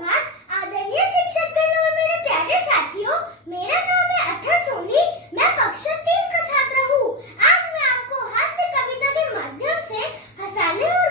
सुप्रभात आदरणीय शिक्षकगण और मेरे प्यारे साथियों। मेरा नाम है अथर सोनी। मैं कक्षा 3 का छात्र हूँ। आज मैं आपको हास्य कविता के माध्यम से हंसाने और